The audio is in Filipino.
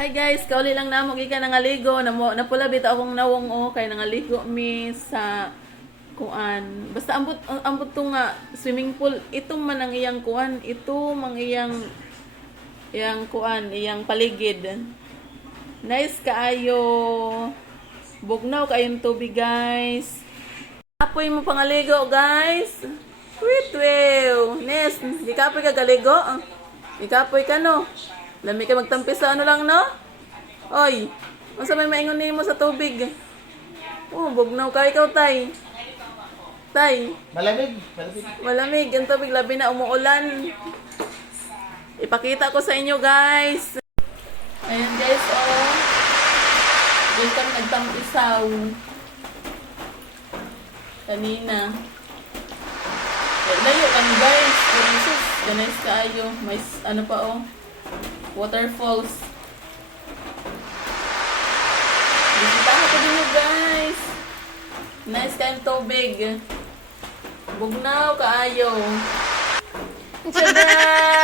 Hi guys, kauli lang namo gikan nangaligo, napula bitaw akong nawong kay nangaligo mi sa kuan. Basta ambot to nga swimming pool. Ito man ang iyang kuan, ito mang iyang kuan, iyang paligid. Nice kaayo. Bugnaw kayong tubig guys. Apoy mo pangaligo guys. Wait, Nes, di kapoy ka galigo? Di kapoy ka no? Lami ka magtampi sa ano lang no? Oy, unsa may maingon nimo sa tubig? Bugnaw ka ikaw tay. Tay, Malamig. malamig ang tubig labi na umuulan. Ipakita ko sa inyo guys. Ayan guys, welcome nagtampisaw. Kanina. Layo kami guys. Jesus, ganes kaayo. May ano pa waterfalls. Bisitahan ko din guys. Nice kayong tubig. Bugnaw kaayo. Tada!